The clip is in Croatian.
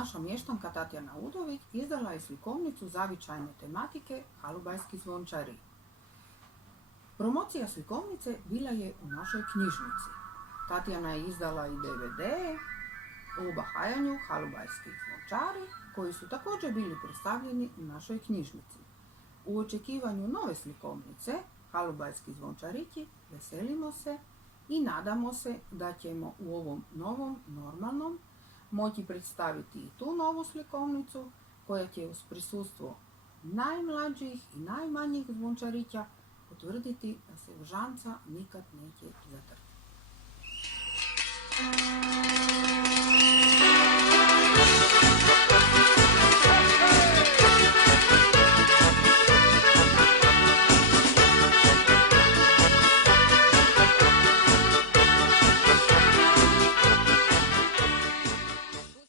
naša mještanka Tatjana Udović izdala je slikovnicu zavičajne tematike Halubajski zvončari. Promocija slikovnice bila je u našoj knjižnici. Tatjana je izdala i DVD o bahajanju Halubajskih zvončari, koji su također bili predstavljeni u našoj knjižnici. U očekivanju nove slikovnice Halubajski zvončarići veselimo se i nadamo se da ćemo u ovom novom normalnom moći predstaviti i tu novu slikovnicu koja će uz prisustvo najmlađih i najmanjih zvončarića potvrditi da se Užanca nikad neće zatrti.